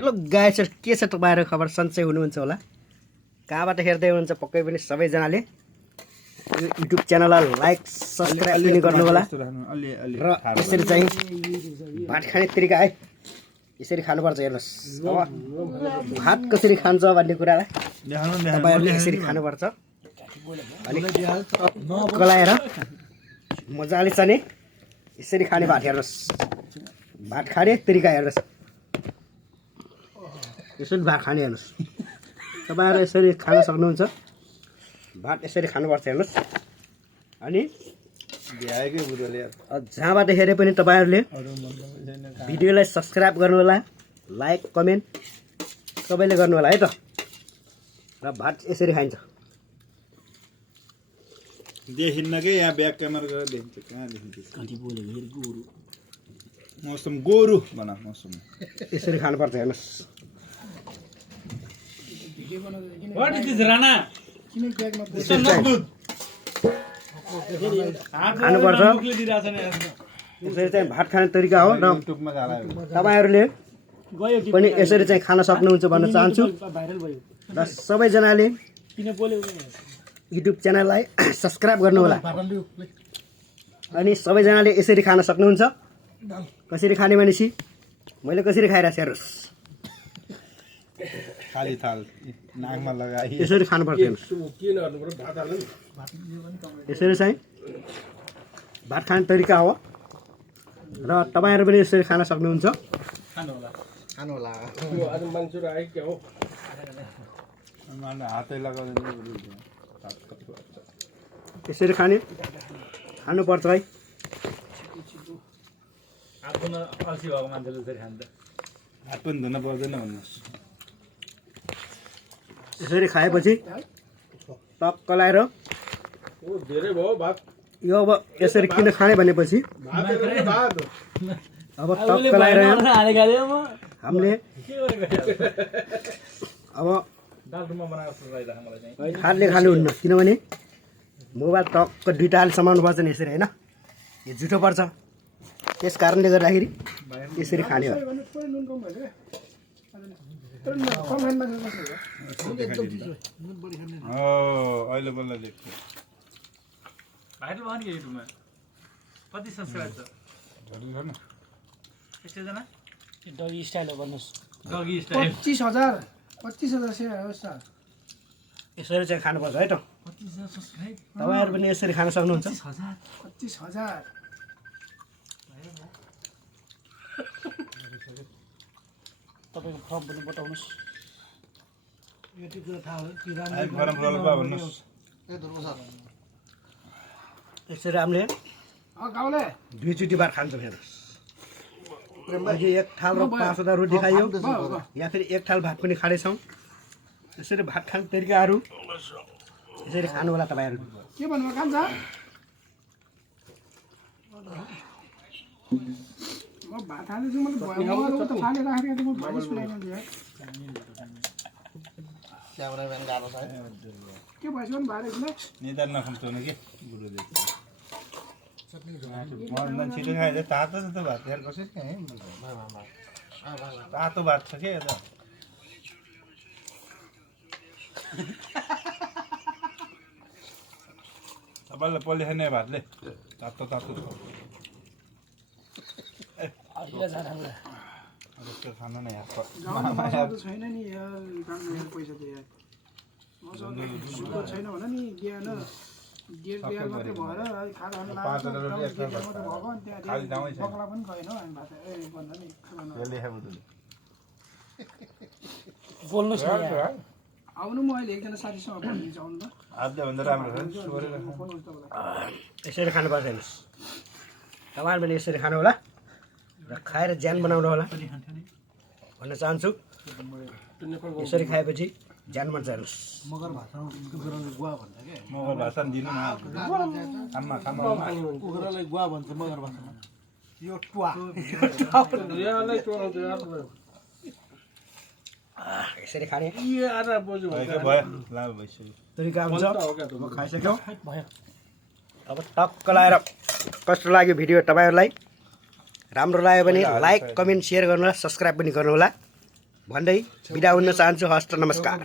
Hello guys, के छ तपाईहरुको खबर? सन्चै हुनुहुन्छ होला। कहाँबाट हेर्दै हुनुहुन्छ पक्कै पनि सबैजनाले यो युट्युब च्यानललाई लाइक सब्स्क्राइब पनि गर्नु होला। र यसरी चाहिँ भात खाने तरिका है, यसरी खानुपर्छ। हेर्नुस्, अब भात कसरी खान्छ भन्ने कुरालाई तपाईहरुले यसरी खानुपर्छ। अनि कलाएर मजाले चाहिँ यसरी खाने भात। हेर्नुस्, भात खाने तरिका हेर्नुस्, यसरी भात खाने। हेर्नुस्, तपाईहरु यसरी खान सक्नुहुन्छ। भात यसरी खानुपर्छ। हेर्नुस्, अनि जहाँबाट हेरे पनि तपाईहरुले भिडियोलाई सब्स्क्राइब गर्नु होला, लाइक कमेन्ट सबैले गर्नु होला है त। र भात यसरी खाइन्छ। देखिन्न के यहाँ ब्याक क्यामेरा गरेर देखिन्छ। कहाँ देखिन्छ? कति बोलेको फेरि गोरु मौसम गोरु बना मौसम यसरी खानुपर्छ। हेर्नुस्, What is this, Rana? खानुपर्छ। यसरी चाहिँ भात खाने तरिका हो र तपाईहरुले पनि यसरी चाहिँ खान सक्नुहुन्छ भन्न चाहन्छु। र सबैजनाले युट्युब च्यानललाई सब्स्क्राइब गर्नु होला। अनि सबैजनाले यसरी खान सक्नुहुन्छ। कसरी खाने भनेपछि मैले कसरी खाइरहेको छु। हेर्नुस्, खाली थाल नाकमा लगाई यसरी खानुपर्छ। यसरी चाहिँ भात खाने तरिका हो र तपाईहरु पनि यसरी खान सक्नुहुन्छ। खानु होला आज मान्छेहरु आइ के हो हातै लगाउँदैन। यसरी खानुपर्छ है। आफ्नो अल्छी भएको मान्छेले यसरी खान्छ। हात पनि धुन पर्दैन भन्नुहोस्। यसरी खाएपछि टक्क लाएर धेरै भयो भात। यो अब यसरी किन खाने भनेपछि अब टक्क लाएर हामीले अब हातले खानुहुन्न, किनभने मोबाइल टक्क दुईटा हाल समाउनु पर्छ नि यसरी, होइन? यो झुटो पर्छ। त्यस कारणले गर्दाखेरि यसरी खाने हो। अहिले बल्ल देख्छु। भाइरल भयो नि युट्युबमा। कति सब्स्क्राइब छ? एकजना डगी स्टाइल हो भन्नुहोस्। डगी स्टाइल 25,000 सेयर होस् सर। यसरी चाहिँ खानुपर्छ है त। 25,000 सब्स्क्राइब। तपाईहरु पनि यसरी खान सक्नुहुन्छ। 25,000 तपाईको फर्म पनि बताउनुस्। यति कुरा थाहा हो कि गरम रोल्पा भन्नुहोस्। यसरी हामीले गाउँले दुईचोटि भात खान्छौँ। हेर्नुहोस्, अघि एक थाल र 5वटा रोटी खाइयो, या फेरि एक थाल भात पनि खाँदैछौँ। यसरी भात खाने तरिकाहरू यसरी खानु होला तपाईहरु। के भन्नु खान्छ? म भात खाँदैछु, मैले भयो त फाले राखेको म भनिस पुराइन दिए। क्यामेराम्यान गाह्रो छ के भएछ भने भारे किन निदान नखान्छ नि के गुरुदेव। मर्दा छिटो खाएछ। तातो छ त भात यार, कसरी खाए? तातो भात छ के यता। तपाईँलाई पल्ले खाने भातले तातो तातो छ। खानु न यार, छैन नि यार, पैसा त यार मसँग छैन भन नि। बिहान गेट बिहान मात्रै भएर खाना मात्रै भएको अनि त्यहाँ बक्ला पनि गएन हौ हामी भात भन्दा नि बोल्नुहोस् न यार। आउनु, म अहिले एकजना साथीसँग भनिदिन्छु आउनु ल। आजभन्दा राम्रो यसरी खानुपर्छ। हेर्नुहोस्, तपाईहरु पनि यसरी खानु होला र खाएर ज्यान बनाउनु होला भन्न चाहन्छु। यसरी खाएपछि ज्यान बन्छ। हेर्नुहोस्, मगर भाषामा गुवा भन्छ के? मगर भाषा दिनु न। खानमा कुखुरालाई गुवा भन्छ मगर भाषामा। यो टुवा यसरी खाने तरिका हुन्छ। खाइसक्यौ, अब टक्क लाएर कस्तो लाग्यो भिडियो तपाईहरुलाई? राम्रो लाग्यो भने लाइक कमेन्ट सेयर गर्नु होला, सब्स्क्राइब पनि गर्नु होला। भन्दै बिदा हुन चाहन्छु। हस्त नमस्कार।